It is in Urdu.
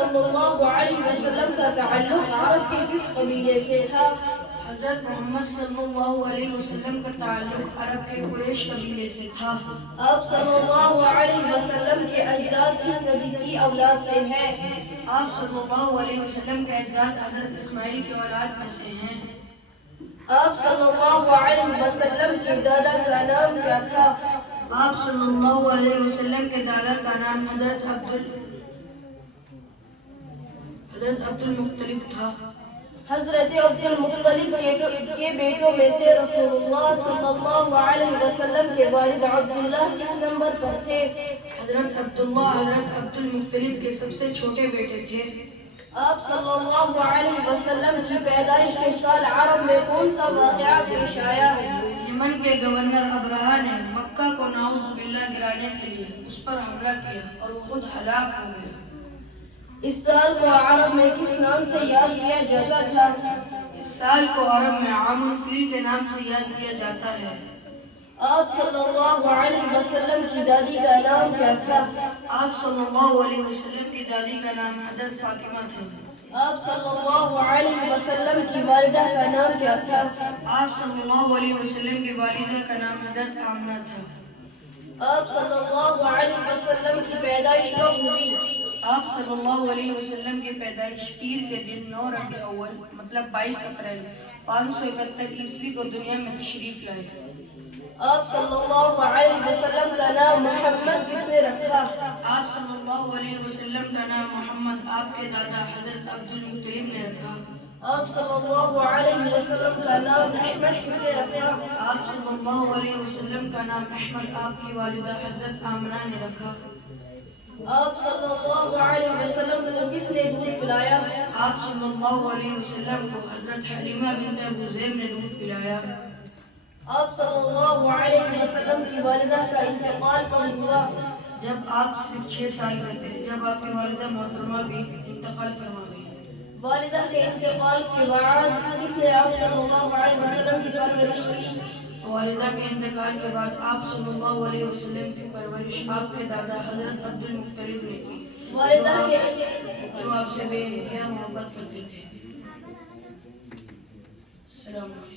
صلی اللہ علیہ وسلم کا تعلق عرب کے کس قبیلے سے تھا؟ حضرت محمد صلی اللہ علیہ وسلم کا تعلق عرب کے قریش قبیلے سے تھا۔ آپ صلی اللہ علیہ وسلم کے اجداد کس نبی کی اولاد سے ہیں؟ آپ صلی اللہ علیہ وسلم کے اجداد حضرت اسماعیل کی اولاد میں سے ہیں۔ آپ صلی اللہ علیہ وسلم کے دادا کا نام کیا تھا؟ آپ صلی اللہ علیہ وسلم کے دادا کا نام حضرت عبد المطلب تھا۔ حضرت عبد المطلب کے بیٹوں میں سے رسول اللہ صلی اللہ علیہ وسلم کے والد عبداللہ کس نمبر پر تھے؟ حضرت عبداللہ حضرت عبد المطلب کے سب سے چھوٹے بیٹے تھے۔ آپ صلی اللہ علیہ وسلم کی پیدائش کے سال عرب میں کون سا واقعہ پیش آیا؟ یمن کے گورنر ابرہہ نے مکہ کو نعوذ باللہ گرانے کے لیے اس پر حملہ کیا اور وہ خود ہلاک ہو گیا۔ اس سال کو عرب میں کس نام سے یاد کیا جاتا تھا؟ اس سال کو عرب میں عام الفیل کے نام سے یاد کیا جاتا ہے۔ آپ صلی اللہ علیہ وسلم کی دادی کا نام کیا تھا؟ آپ صلی اللہ علیہ وسلم کی دادی کا نام حضرت فاطمہ تھا۔ آپ صلی اللہ علیہ وسلم کی والدہ کا نام کیا تھا؟ آپ صلی اللہ علیہ وسلم کی والدہ کا نام حضرت آمنہ تھا۔ آپ صلی اللہ علیہ وسلم کی پیدائش کب ہوئی؟ آپ صلی اللہ علیہ وسلم کی پیدائش پیر کے دن 9 ربیع اول مطلب 22 اپریل 571 عیسوی کو دنیا میں تشریف لائے۔ آپ صلی اللہ علیہ وسلم کا نام محمد کس نے رکھا؟ آپ صلی اللہ علیہ وسلم کا نام محمد آپ کے دادا حضرت عبد المطلب نے رکھا۔ آپ صلی اللہ علیہ وسلم کا نام احمد کس نے رکھا؟ آپ صلی اللہ علیہ وسلم کا نام احمد آپ کی والدہ حضرت آمنہ نے رکھا۔ آپ صلی اللہ علیہ وسلم کو کس نے دودھ پلایا؟ آپ صلی اللہ علیہ وسلم کو حضرت حلیمہ بنت ابو ذئب نے دودھ پلایا۔ آپ صلی اللہ علیہ وسلم کی والدہ کا انتقال کب ہوا؟ جب آپ صرف 6 سال کے تھے، جب آپ کی والدہ محترمہ بھی انتقال فرما گئی۔ والدہ کے انتقال کے بعد کس نے آپ صلی اللہ علیہ وسلم کی پرورش کی؟ والدہ کے انتقال کے بعد آپ صلی اللہ علیہ وسلم کی پرورش آپ کے دادا حضرت عبد المطلب نے کی، والدہ کے جو آپ سے بے انتہا محبت کرتے تھے۔ السلام علیکم۔